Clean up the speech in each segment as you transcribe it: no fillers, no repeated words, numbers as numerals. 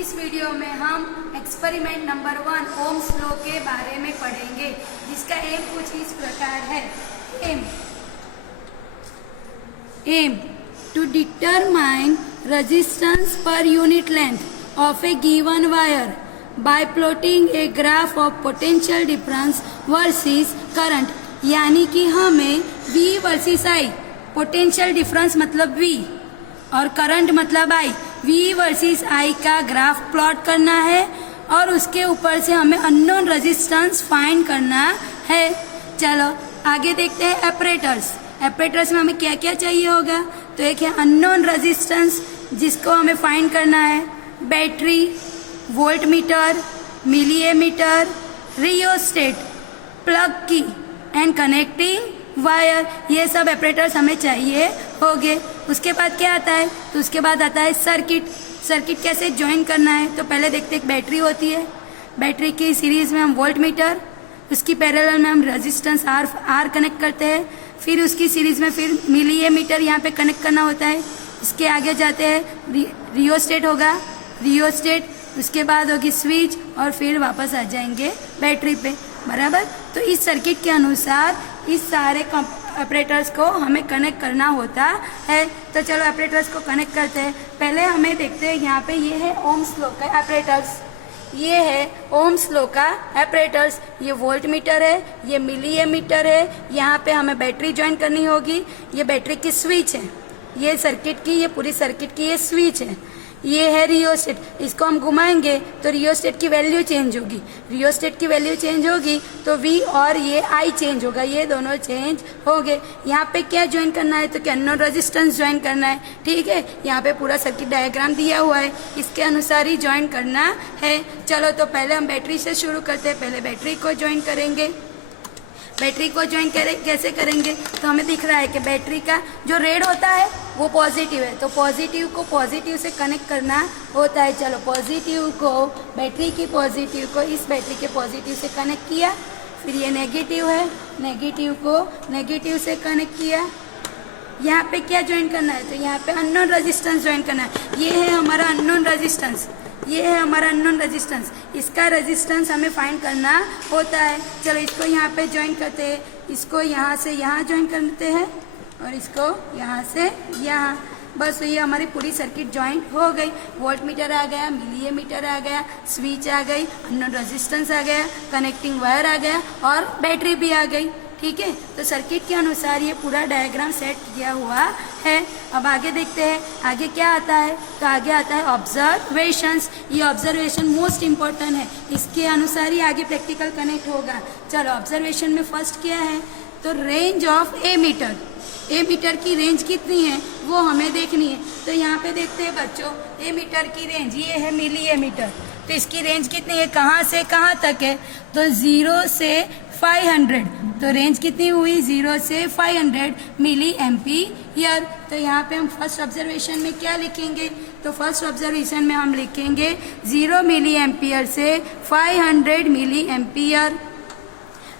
इस वीडियो में हम एक्सपेरिमेंट नंबर 1 ओम्स लॉ के बारे में पढ़ेंगे, जिसका एम कुछ इस प्रकार है। Aim to determine resistance per unit length of a given wire by plotting a graph of potential difference versus current, यानी कि हमें V versus I, potential difference मतलब V और करंट मतलब I, V वर्सेस I का graph plot करना है और उसके ऊपर से हमें अननोन रेजिस्टेंस फाइंड करना है। चलो आगे देखते हैं ऑपरेटर्स। ऑपरेटर्स में हमें क्या क्या चाहिए होगा, तो एक है अननोन रेजिस्टेंस जिसको हमें फाइंड करना है, battery, voltmeter, milli ammeter, rheostat, plug key and connecting wire, ये सब ऑपरेटर्स हमें चाहिए होंगे। उसके बाद क्या आता है, तो उसके बाद आता है सर्किट। सर्किट कैसे ज्वाइन करना है, तो पहले देखते एक बैटरी होती है, बैटरी की सीरीज में हम वोल्ट मीटर, उसकी पैरेलल में हम रेजिस्टेंस आर कनेक्ट करते हैं, फिर उसकी सीरीज में फिर मिली एमीटर यहाँ पे कनेक्ट करना होता है। इसके आगे जाते हैं रियोस्टेट होगा, रियोस्टेट, उसके बाद होगी स्विच और फिर वापस आ जाएंगे बैटरी पे, बराबर। तो इस सर्किट के अनुसार इस सारे ऑपरेटर्स को हमें कनेक्ट करना होता है। तो चलो ऑपरेटर्स को कनेक्ट करते हैं। पहले हमें देखते हैं यहाँ पे ये है ओम्स लॉ का ऑपरेटर्स, ये है ओम्स लॉ का ऑपरेटर्स, ये वोल्ट मीटर है, ये मिली एमीटर है, यहाँ पे हमें बैटरी ज्वाइन करनी होगी, ये बैटरी की स्विच है, ये सर्किट की, ये पूरी सर्किट की ये स्विच है, ये है रियोस्टेट, इसको हम घुमाएंगे तो रियोस्टेट की वैल्यू चेंज होगी, रियोस्टेट की वैल्यू चेंज होगी तो V और ये I चेंज होगा, ये दोनों चेंज हो गए। यहाँ पे क्या ज्वाइन करना है, तो क्या अननोन रेजिस्टेंस ज्वाइन करना है, ठीक है। यहाँ पे पूरा सर्किट डायग्राम दिया हुआ है, इसके अनुसार ही ज्वाइन करना है। चलो तो पहले हम बैटरी से शुरू करते हैं, पहले बैटरी को ज्वाइन करेंगे। बैटरी को ज्वाइन कैसे करेंगे, तो हमें दिख रहा है कि बैटरी का जो रेड होता है वो पॉजिटिव है, तो पॉजिटिव को पॉजिटिव से कनेक्ट करना होता है। चलो पॉजिटिव को, बैटरी की पॉजिटिव को इस बैटरी के पॉजिटिव से कनेक्ट किया, फिर ये नेगेटिव है, नेगेटिव को नेगेटिव से कनेक्ट किया। यहाँ पे क्या ज्वाइन करना है, तो यहाँ पे अननोन रेजिस्टेंस ज्वाइन करना है। ये है हमारा अननोन रेजिस्टेंस, ये है हमारा अननोन रेजिस्टेंस, इसका रेजिस्टेंस हमें फाइंड करना होता है। चलो इसको यहाँ पे ज्वाइन करते हैं, इसको यहाँ से यहाँ ज्वाइन करते हैं और इसको यहाँ से यहाँ, बस ये हमारी पूरी सर्किट ज्वाइन हो गई। वोल्ट मीटर आ गया, मिली एमीटर आ गया, स्विच आ गई, अननोन रेजिस्टेंस आ गया, कनेक्टिंग वायर आ गया और बैटरी भी आ गई, ठीक है। तो सर्किट के अनुसार ये पूरा डायग्राम सेट किया हुआ है। अब आगे देखते हैं आगे क्या आता है, तो आगे आता है ऑब्जर्वेशंस। ये ऑब्जर्वेशन मोस्ट इम्पोर्टेंट है, इसके अनुसार ही आगे प्रैक्टिकल कनेक्ट होगा। चलो ऑब्जर्वेशन में फर्स्ट क्या है, तो range of ammeter, ammeter की रेंज कितनी है वो हमें देखनी है। तो यहाँ पे देखते हैं बच्चों, ए मीटर की रेंज, ये है मिली एमीटर, तो इसकी रेंज कितनी है, कहाँ से कहाँ तक है, तो 0 से 500, तो रेंज कितनी हुई 0 से 500 मिली एम्पीयर। तो यहाँ पे हम फर्स्ट ऑब्जर्वेशन में क्या लिखेंगे, तो फर्स्ट ऑब्जर्वेशन में हम लिखेंगे 0 मिली एम्पीयर से 500 मिली एम्पीयर।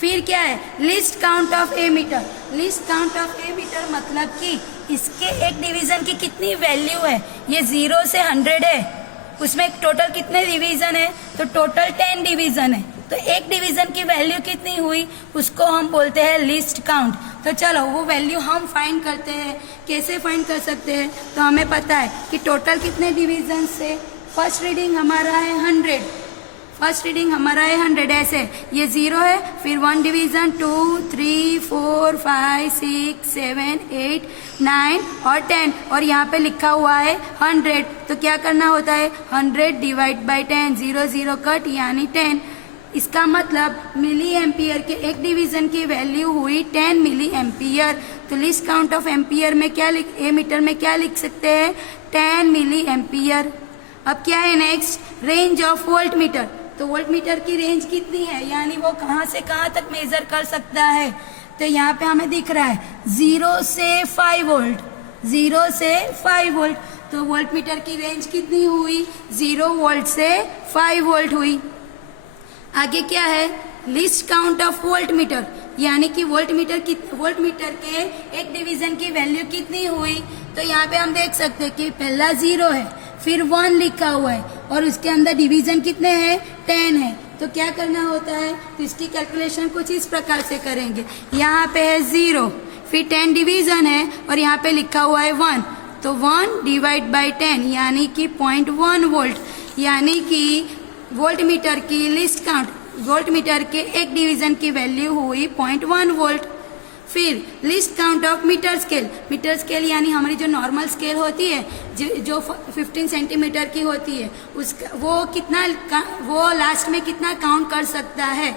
फिर क्या है, least count of ammeter, least count of ammeter मतलब कि इसके एक डिवीजन की कितनी वैल्यू है, ये 0 से 100 है, उसमें टोटल कितने डिवीजन है, तो टोटल 10 डिवीजन है, तो एक डिवीजन की वैल्यू कितनी हुई उसको हम बोलते हैं लिस्ट काउंट। तो चलो वो वैल्यू हम फाइंड करते हैं, कैसे फाइंड कर सकते हैं, तो हमें पता है कि टोटल कितने डिवीजन से, फर्स्ट रीडिंग हमारा है 100, फर्स्ट रीडिंग हमारा है 100, ऐसे ये 0 है, फिर 1 डिवीजन 2 3 4 5 6 7 8 9 और 10 और यहाँ पे लिखा हुआ है 100, तो क्या करना होता है 100 डिवाइड बाई 10, 0 0 कट यानी 10। इसका मतलब मिली एम्पियर के एक डिवीजन की वैल्यू हुई 10 मिली एम्पियर। तो लिस्ट काउंट ऑफ एम्पियर में क्या ए मीटर में क्या लिख सकते हैं, 10 मिली एम्पियर। अब क्या है next, range of volt meter, तो वोल्ट मीटर की रेंज कितनी है, यानी वो कहाँ से कहाँ तक मेजर कर सकता है, तो यहाँ पे हमें दिख रहा है 0 से 5 वोल्ट, 0 से 5 वोल्ट, तो वोल्ट मीटर की रेंज कितनी हुई, 0 वोल्ट से 5 वोल्ट हुई। आगे क्या है, least count of volt meter, यानी कि वोल्ट मीटर के एक डिवीजन की वैल्यू कितनी हुई, तो यहाँ पे हम देख सकते हैं कि पहला 0 है, फिर 1 लिखा हुआ है, और उसके अंदर डिवीजन कितने हैं 10 है। तो क्या करना होता है, तो इसकी कैलकुलेशन कुछ इस प्रकार से करेंगे। यहाँ पे है 0, फिर 10 डिवीजन है और यहाँ पे लिखा हुआ है 1, तो 1 डिवाइड बाई 10 यानी कि 0.1 वोल्ट, यानी कि वोल्ट मीटर की लिस्ट काउंट, वोल्ट मीटर के एक डिवीजन की वैल्यू हुई 0.1 वोल्ट। फिर least count of meter scale यानी हमारी जो नॉर्मल स्केल होती है जो 15 सेंटीमीटर की होती है, उसका वो लास्ट में कितना काउंट कर सकता है।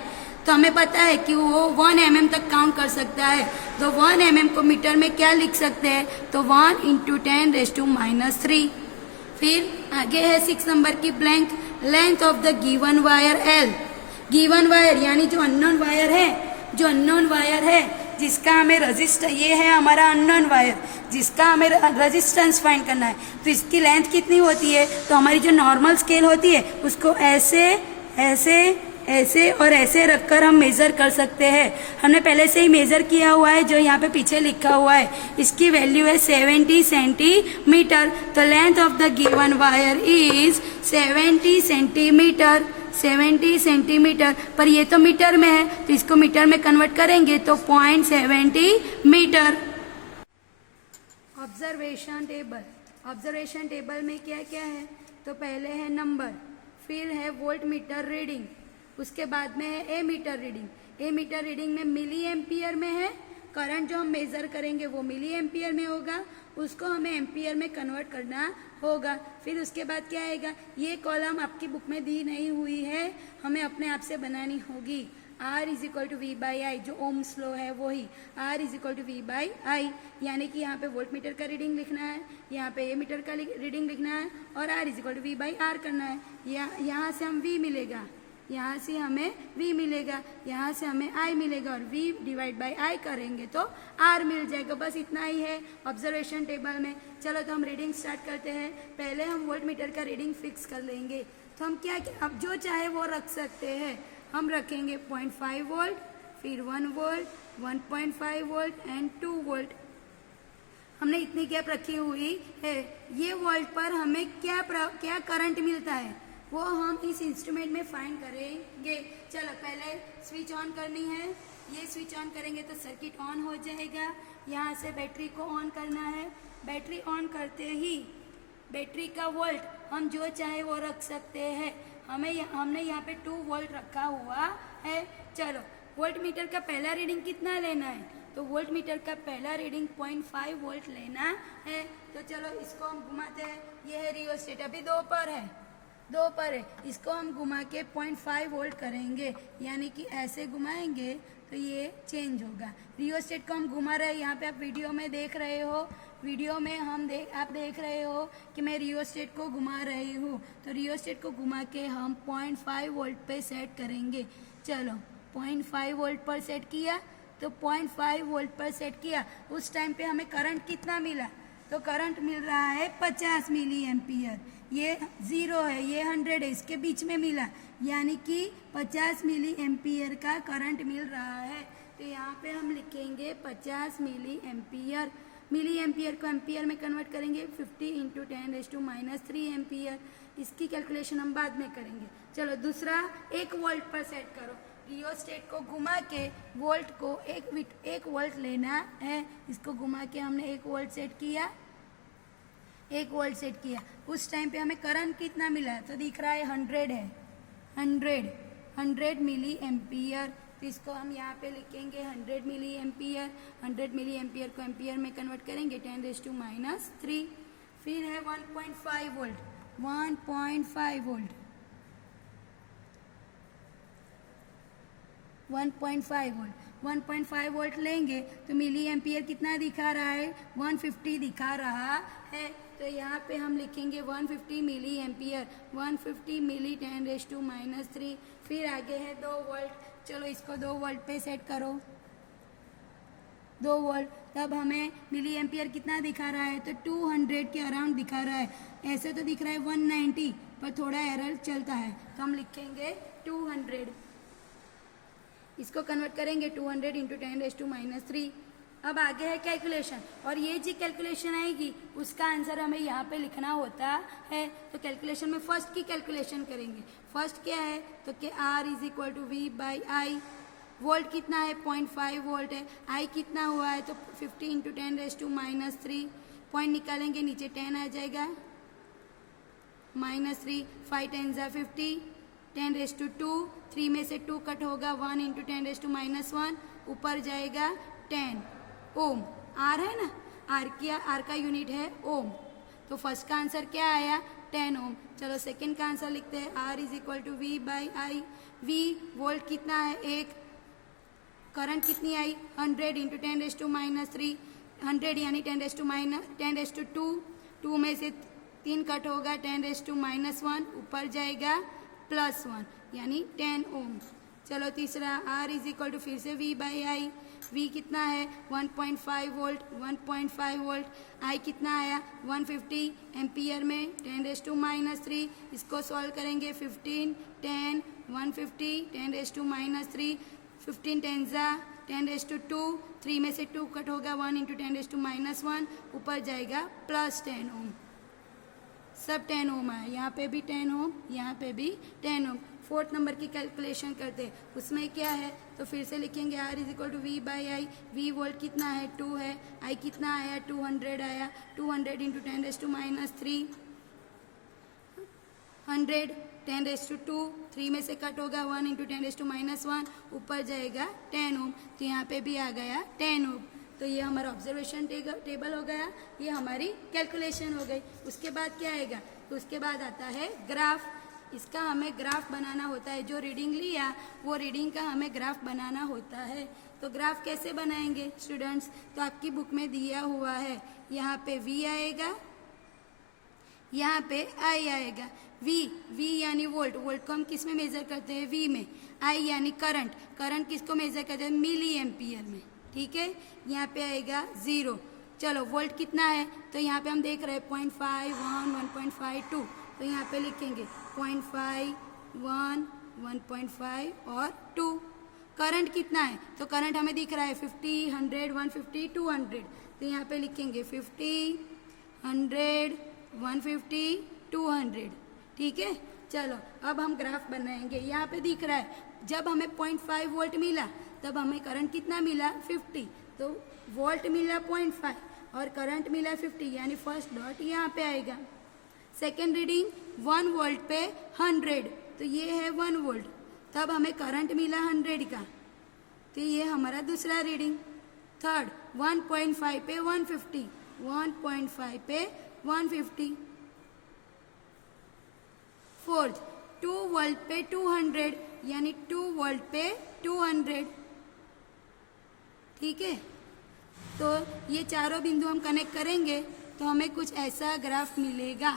तो हमें पता है कि वो 1 mm तक काउंट कर सकता है। तो 1 mm को मीटर में क्या लिख सकते हैं, तो 1 × 10⁻³ फिर आगे है 6 नंबर की blank, length of the given wire L। Given wire यानी जो अननोन वायर है जिसका हमें रजिस्टर, ये है हमारा अननोन वायर जिसका हमें रेजिस्टेंस फाइंड करना है। तो इसकी लेंथ कितनी होती है, तो हमारी जो नॉर्मल स्केल होती है उसको ऐसे और ऐसे रखकर हम मेजर कर सकते हैं। हमने पहले से ही मेजर किया हुआ है, जो यहाँ पे पीछे लिखा हुआ है, इसकी वैल्यू है 70 सेंटीमीटर। तो length of the given wire is 70 centimetre, पर ये तो मीटर में है तो इसको मीटर में कन्वर्ट करेंगे तो 0.70 मीटर। ऑब्जर्वेशन टेबल में क्या क्या है, तो पहले है नंबर, फिर है वोल्ट मीटर रीडिंग, उसके बाद में है ए मीटर रीडिंग में मिली एम्पियर में है। करंट जो हम मेजर करेंगे वो मिली एम्पियर में होगा, उसको हमें एम्पियर में कन्वर्ट करना होगा। फिर उसके बाद क्या आएगा, ये कॉलम आपकी बुक में दी नहीं हुई है, हमें अपने आप से बनानी होगी। R = V/I, जो ओम्स लॉ है वही R = V/I, यानी कि यहाँ पे वोल्ट मीटर का रीडिंग लिखना है, यहाँ पे ए मीटर का रीडिंग लिखना है और R = V/R करना है। यहाँ से हम V मिलेगा, यहाँ से हमें V मिलेगा, यहाँ से हमें I मिलेगा और V / I करेंगे तो R मिल जाएगा। बस इतना ही है ऑब्जर्वेशन टेबल में। चलो तो हम रीडिंग स्टार्ट करते हैं। पहले हम वोल्ट मीटर का रीडिंग फिक्स कर लेंगे। तो हम क्या अब जो चाहे वो रख सकते हैं। हम रखेंगे 0.5 वोल्ट, फिर 1 वोल्ट, 1.5 वोल्ट एंड 2 वोल्ट। हमने इतनी गैप रखी हुई है। ये वोल्ट पर हमें क्या करंट मिलता है वो हम इस इंस्ट्रूमेंट में फाइंड करेंगे। चलो पहले स्विच ऑन करनी है, ये स्विच ऑन करेंगे तो सर्किट ऑन हो जाएगा। यहाँ से बैटरी को ऑन करना है। बैटरी ऑन करते ही बैटरी का वोल्ट हम जो चाहे वो रख सकते हैं। हमने यहाँ पे 2 वोल्ट रखा हुआ है। चलो वोल्ट मीटर का पहला रीडिंग कितना लेना है, तो वोल्ट मीटर का पहला रीडिंग 0.5 वोल्ट लेना है। तो चलो इसको हम घुमाते हैं। ये है रियोस्टेट, अभी 2 पर है, इसको हम घुमा के 0.5 वोल्ट करेंगे, यानी कि ऐसे घुमाएंगे तो ये चेंज होगा। रियोस्टेट को हम घुमा रहे हैं, यहाँ पे आप वीडियो में देख रहे हो, आप देख रहे हो कि मैं रियोस्टेट को घुमा रही हूँ। तो रियोस्टेट को घुमा के हम 0.5 वोल्ट पे सेट करेंगे। चलो 0.5 वोल्ट पर सेट किया, तो 0.5 वोल्ट पर सेट किया। उस टाइम पे हमें करंट कितना मिला, तो करंट मिल रहा है 50 मिली एम्पियर। ये 0 है, ये 100 है, इसके बीच में मिला, यानी कि 50 मिली एम्पियर का करंट मिल रहा है। तो यहाँ पे हम लिखेंगे 50 मिली एम्पियर। मिली एम्पियर को एम्पियर में कन्वर्ट करेंगे 50 × 10⁻³ एम्पियर। इसकी कैलकुलेशन हम बाद में करेंगे। चलो दूसरा 1 वोल्ट पर सेट करो। रियोस्टेट को घुमा के वोल्ट को 1 वोल्ट लेना है। इसको घुमा के हमने 1 वोल्ट सेट किया, 1 वोल्ट सेट किया। उस टाइम पे हमें करंट कितना मिला, तो दिख रहा है 100 है, 100 मिली एम्पियर। तो इसको हम यहाँ पे लिखेंगे 100 मिली एम्पियर। 100 मिली एम्पियर को एम्पियर में कन्वर्ट करेंगे 10⁻³ फिर है 1.5 वोल्ट, 1.5 वोल्ट, 1.5 वोल्ट लेंगे तो मिली एम्पियर कितना दिखा रहा है, 150 दिखा रहा है। तो यहाँ पे हम लिखेंगे 150 मिली एम्पियर, 150 मिली 10⁻³ फिर आगे है 2 वोल्ट। चलो इसको 2 वोल्ट पे सेट करो, 2 वोल्ट। तब हमें मिली एम्पियर कितना दिखा रहा है, तो 200 के अराउंड दिखा रहा है। ऐसे तो दिख रहा है 190, पर थोड़ा एरर चलता है, तो हम लिखेंगे 200। इसको कन्वर्ट करेंगे 200 × 10⁻³ अब आगे है कैलकुलेशन, और ये जी कैलकुलेशन आएगी उसका आंसर हमें यहाँ पे लिखना होता है। तो कैलकुलेशन में फर्स्ट की कैलकुलेशन करेंगे। फर्स्ट क्या है तो कि R is equal to V by I. Volt कितना है 0.5 वोल्ट है। आई कितना हुआ है तो 50 इंटू 10⁻³ पॉइंट निकालेंगे, नीचे 10 आ जाएगा, -3, 5 10 ज़ा 50, 10⁻², 3 में से 2 कट होगा, 1 इंटू 10⁻⁻1, ऊपर जाएगा 10 ओम। आर है ना, आर का यूनिट है ओम। तो फर्स्ट का आंसर क्या आया 10 ओम। चलो सेकंड का आंसर लिखते हैं, R is equal to V by I. V volt कितना है 1, करंट कितनी आई 100 इंटू 10⁻³ 100 यानी 10⁻2, 2 में से 3 कट होगा, 10⁻1, ऊपर जाएगा +1 यानी 10 ओम। चलो तीसरा, R इज इक्वल टू फिर से V बाई आई। V कितना है 1.5 वोल्ट, 1.5 वोल्ट। I कितना आया 150 एम्पियर में 10⁻3। इसको सॉल्व करेंगे, 15 10 150 10⁻3, 15 10 ज़ा 10⁻², 3 में से 2 कट होगा, 1 इंटू 10⁻1, ऊपर जाएगा +10 ओम। सब 10 ओम है, यहाँ पे भी 10 ओम, यहाँ पे भी 10 ओम। फोर्थ नंबर की कैलकुलेशन करते हैं, उसमें क्या है तो फिर से लिखेंगे R is equal to V by I. V volt कितना है 2 है, I कितना आया 200 आया, 200 इंटू 10⁻3 100 10⁻², 3 में से कट होगा, 1 इंटू 10⁻1, ऊपर जाएगा 10 ओम। तो यहाँ पे भी आ गया 10 ओम। तो ये हमारा ऑब्जर्वेशन टेबल हो गया, ये हमारी कैलकुलेशन हो गई। उसके बाद क्या आएगा तो उसके बाद आता है ग्राफ। इसका हमें ग्राफ बनाना होता है, जो रीडिंग लिया वो रीडिंग का हमें ग्राफ बनाना होता है। तो ग्राफ कैसे बनाएंगे स्टूडेंट्स, तो आपकी बुक में दिया हुआ है, यहाँ पे V आएगा, यहाँ पे I आएगा। V यानी वोल्ट, वोल्ट को हम किस में मेजर करते हैं V में। I यानी करंट, करंट किसको मेजर करते हैं मिली एम्पियर में, ठीक है। यहाँ पे आएगा 0। चलो वोल्ट कितना है तो यहाँ पे हम देख रहे हैं 0.5 1 1.5 2, तो यहाँ पे लिखेंगे 0.5 1 1.5 और 2। करंट कितना है तो करंट हमें दिख रहा है 50 100 150 200, तो यहाँ पे लिखेंगे 50 100 150 200, ठीक है। चलो अब हम ग्राफ बनाएंगे। यहाँ पे दिख रहा है जब हमें 0.5 वोल्ट मिला तब हमें करंट कितना मिला 50, तो वोल्ट मिला 0.5 और करंट मिला 50, यानी फर्स्ट डॉट यहाँ पे आएगा। सेकेंड रीडिंग 1 वोल्ट पे 100, तो ये है 1 वोल्ट, तब हमें करंट मिला 100 का, तो ये हमारा दूसरा रीडिंग। थर्ड 1.5 पे 150, 1.5 पे 150। फोर्थ 2 वोल्ट पे 200, यानी 2 वोल्ट पे 200, ठीक है। तो ये चारों बिंदु हम कनेक्ट करेंगे तो हमें कुछ ऐसा ग्राफ मिलेगा,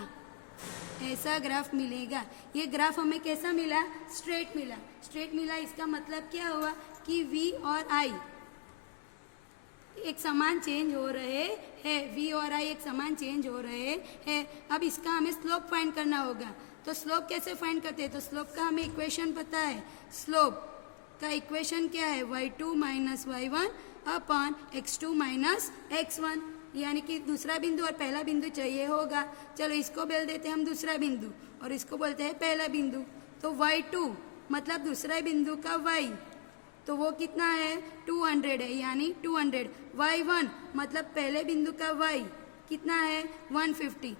ऐसा ग्राफ मिलेगा। ये ग्राफ हमें कैसा मिला स्ट्रेट मिला, स्ट्रेट मिला। इसका मतलब क्या हुआ कि V और I एक समान चेंज हो रहे हैं, V और I एक समान चेंज हो रहे हैं। अब इसका हमें स्लोप फाइंड करना होगा, तो स्लोप कैसे फाइंड करते हैं, तो स्लोप का हमें इक्वेशन पता है। स्लोप का इक्वेशन क्या है y2 minus y1 upon x2 minus x1, यानी कि दूसरा बिंदु और पहला बिंदु चाहिए होगा। चलो इसको बोल देते हैं हम दूसरा बिंदु और इसको बोलते हैं पहला बिंदु। तो y2 मतलब दूसरा बिंदु का y, तो वो कितना है 200 है, यानी 200। y1 मतलब पहले बिंदु का y कितना है 150।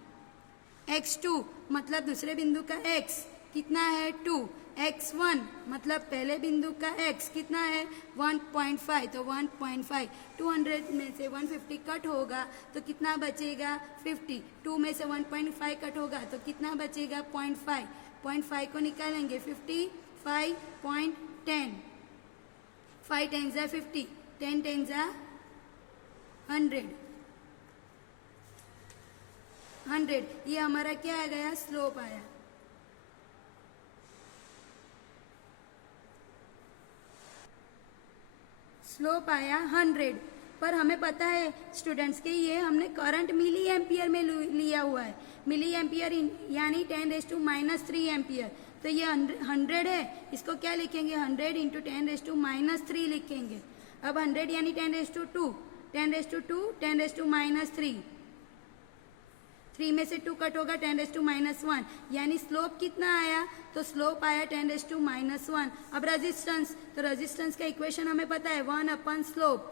x2 मतलब दूसरे बिंदु का x कितना है 2। x1 मतलब पहले बिंदु का x कितना है 1.5, तो 1.5 200 में से 150 कट होगा तो कितना बचेगा 50। 2 में से 1.5 कट होगा तो कितना बचेगा 0.5, 0.5 को निकालेंगे 50 5.10, 5 10 ज़ा 50, 10 10 ज़ा 100, 100। ये हमारा क्या आ गया स्लोप आया। स्लोप आया 100, पर हमें पता है स्टूडेंट्स के ये हमने करंट मिली एम्पियर में लिया हुआ है। मिली एम्पियर यानी 10⁻³ एम्पियर, तो ये 100 है, इसको क्या लिखेंगे 100 इंटू 10⁻³ लिखेंगे। अब 100 यानी 10⁻², 10⁻², 10⁻³ 3 में से 2 कट होगा 10⁻⁻1 यानी स्लोप कितना आया, तो स्लोप आया 10⁻⁻1। अब रेजिस्टेंस, तो रेजिस्टेंस का इक्वेशन हमें पता है 1/स्लोप,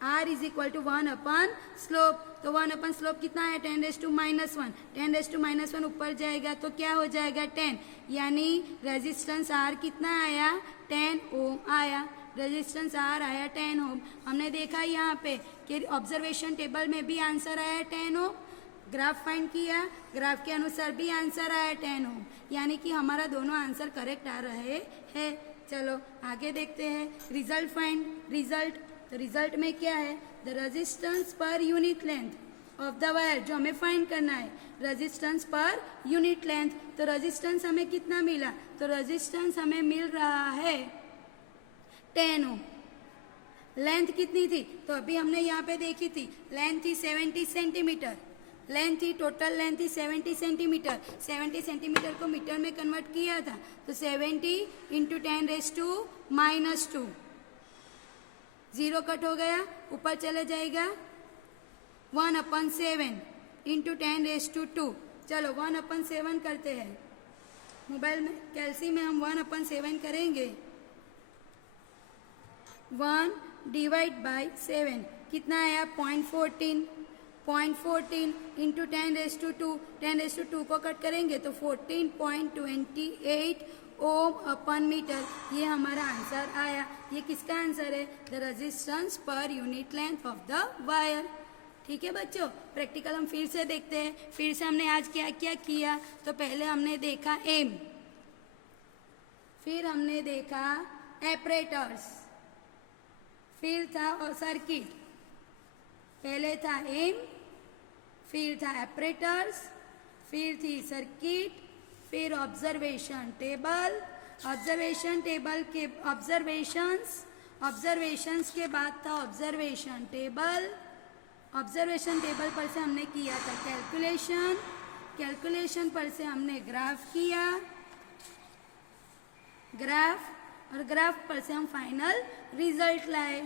R इज इक्वल टू 1/स्लोप। तो 1/स्लोप कितना है 10⁻⁻1, 10⁻⁻1 ऊपर जाएगा तो क्या हो जाएगा 10, यानी रेजिस्टेंस R कितना आया 10 ओम आया, रेजिस्टेंस R आया 10 ओम। हमने देखा यहाँ पे कि ऑब्जर्वेशन टेबल में भी आंसर आया 10 ओम, ग्राफ फाइंड किया, ग्राफ के अनुसार भी आंसर आया 10 ओम, यानी कि हमारा दोनों आंसर करेक्ट आ रहे हैं। चलो आगे देखते हैं रिजल्ट फाइंड। रिजल्ट, तो रिजल्ट में क्या है, the resistance per unit length of the wire, जो हमें फाइंड करना है रेजिस्टेंस पर यूनिट लेंथ। तो रेजिस्टेंस हमें कितना मिला, तो रेजिस्टेंस हमें मिल रहा है 10 ओम। लेंथ कितनी थी, तो अभी हमने यहाँ पे देखी थी, लेंथ थी 70 सेंटीमीटर, लेंथ थी, टोटल लेंथ थी 70 सेंटीमीटर। 70 सेंटीमीटर को मीटर में कन्वर्ट किया था, तो 70 इंटू 10⁻⁻², 0 कट हो गया, ऊपर चले जाएगा 1/7 इंटू 10⁻²। चलो 1/7 करते हैं, मोबाइल में कैलसी में हम 1/7 करेंगे। 1 डिवाइड बाई 7 कितना आया 0.14, 0.14 इंटू 10⁻², 10⁻² को कट करेंगे तो 14.28 ओम अपन मीटर, ये हमारा आंसर आया। ये किसका आंसर है, the resistance per unit length of the wire. ठीक है बच्चों, प्रैक्टिकल हम फिर से देखते हैं। फिर से हमने आज क्या क्या किया, तो पहले हमने देखा एम, फिर हमने देखा एपरेटर्स, फिर था सर्किट, पहले था एम, फिर था एपरेटर्स, फिर थी सर्किट, फिर ऑब्जर्वेशन टेबल, ऑब्जर्वेशन टेबल के ऑब्जर्वेशंस के बाद था ऑब्जर्वेशन टेबल, ऑब्जर्वेशन टेबल पर से हमने किया था कैलकुलेशन, कैलकुलेशन पर से हमने ग्राफ किया, ग्राफ, और ग्राफ पर से हम फाइनल रिजल्ट लाए।